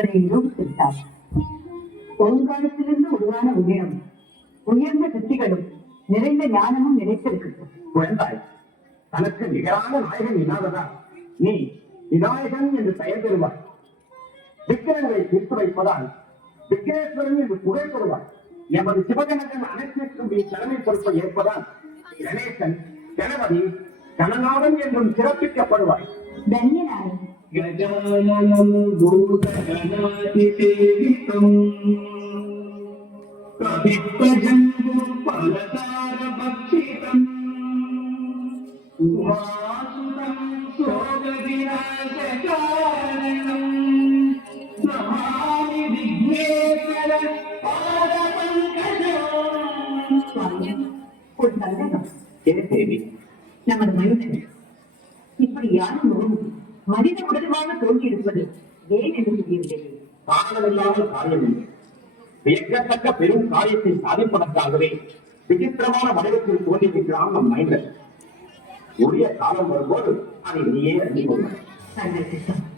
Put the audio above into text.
என்பதை நிரூபித்துவிட்டார் ஓங்காரத்திலிருந்து உருவான உயிரம் உயர்ந்த சக்திகளும் நிறைந்த ஞானமும் நிலைத்திருக்கட்டும் குழந்தாய் தனக்கு நிகரான நாயகன் இல்லாததால் நீ விநாயகன் என்று பெயர் பெறுவாய். விக்கிரங்களை தீர்த்து வைப்பதால் விக்னேஸ்வரன் என்று புகழ்படுவாய் எமது சிவகணகன் அனைத்திற்கும் நீ தலைமை பொறுப்பை ஏற்பதால் கணேசன் கணபதி கணநாதன் என்றும் சிறப்பிக்கப்படுவாய். தன்யனாய் గజానూతగణాతిసేవితం ప్రదీప్తజంబు ఫలతార భక్షితం ఉమాసుతం శోక వినాశకారణం నమామి విఘ్నేశ్వర పాద పంకజం ಕೊಡ್ತಾರೆ ఇప్పుడు ಯಾರು மனித உடலுமாக தோன்றியிருப்பது ஏன் என்று தெரியவில்லை. காரணமில்லாத காரியமில்லை. வியக்கத்தக்க பெரும் காரியத்தை சாதிப்பதற்காகவே விசித்திரமான வடிவத்தில் தோன்றியிருக்கிறான் நம் மைந்தன். உரிய காலம் வரும்போது அதை நீயே அறிந்து திட்டம்